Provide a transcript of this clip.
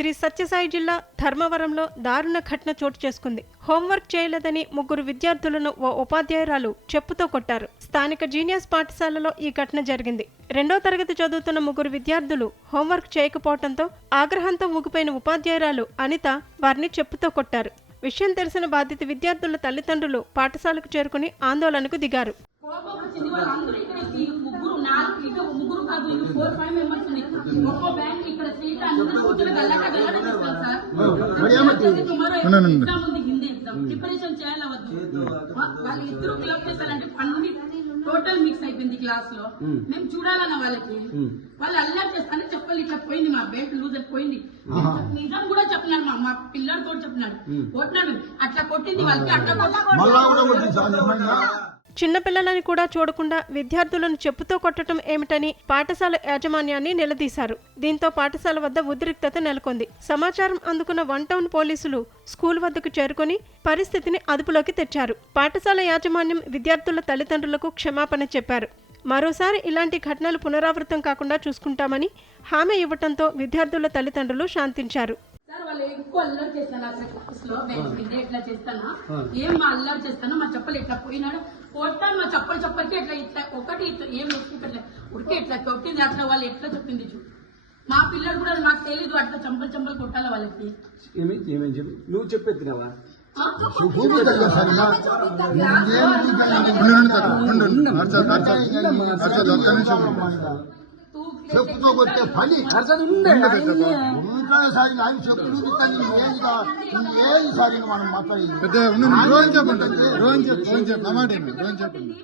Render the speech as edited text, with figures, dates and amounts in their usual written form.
శ్రీ సత్యసాయి జిల్లా ధర్మవరంలో దారుణ ఘటన చోటు చేసుకుంది. హోంవర్క్ చేయలేదని 3 విద్యార్థులను ఓ ఉపాధ్యాయురాలు చెప్పుతో కొట్టారు. స్థానిక జీనియస్ పాఠశాలలో ఈ ఘటన జరిగింది. 2వ తరగతి చదువుతున్న 3 విద్యార్థులు హోంవర్క్ చేయకపోవడంతో ఆగ్రహంతో ఊగిపోయిన ఉపాధ్యాయురాలు అనిత వారిని చెప్పుతో కొట్టారు. విషయం తెలిసిన బాధిత విద్యార్థుల తల్లిదండ్రులు పాఠశాలకు చేరుకుని ఆందోళనకు దిగారు. టోటల్ మిక్స్ అయిపోయింది క్లాస్ లో. మేము చూడాలన్న వాళ్ళకి వాళ్ళు అల్లరి చేస్తానే చెప్పాలి ఇట్లా పోయింది, మా బెల్ట్ లూజ్ అయిపోయింది. నిజం కూడా చెప్పినాడు, మా పిల్లలతో చెప్పినాడు, కొట్టినాడు, అట్లా కొట్టింది వాళ్ళకి. అట్లా చిన్నపిల్లలని కూడా చూడకుండా విద్యార్థులను చెప్పుతో కొట్టడం ఏమిటని పాఠశాల యాజమాన్యాన్ని నిలదీశారు. దీంతో పాఠశాల వద్ద ఉద్రిక్తత నెలకొంది. సమాచారం అందుకున్న 1 టౌన్ పోలీసులు స్కూల్ వద్దకు చేరుకుని పరిస్థితిని అదుపులోకి తెచ్చారు. పాఠశాల యాజమాన్యం విద్యార్థుల తల్లిదండ్రులకు క్షమాపణ చెప్పారు. మరోసారి ఇలాంటి ఘటనలు పునరావృతం కాకుండా చూసుకుంటామని హామీ ఇవ్వడంతో విద్యార్థుల తల్లిదండ్రులు శాంతించారు. వాళ్ళు ఎక్కువ అల్లరి చేస్తాను అసలు క్లాస్ లో ఎట్లా చేస్తానా, ఏం మా అల్లరి చేస్తాను, మా చెప్పలు ఎట్లా పోయినాడు కొట్టాను, మా చెప్పలకి ఎట్లా ఇట్లా ఒకటి ఇట్లా ఏం ఇట్లా ఉడికి ఇట్లా కొట్టింది. అట్లా వాళ్ళు ఎట్లా చెప్పింది చూ, మా పిల్లలు కూడా మాకు తెలీదు అట్లా చంపలు కొట్టాలి వాళ్ళకి. నువ్వు చెప్పేదినావా? చెప్పుతో కొట్టే పని చెప్పులు ఏది సారి మనం మాట్లాడి చెప్పండి.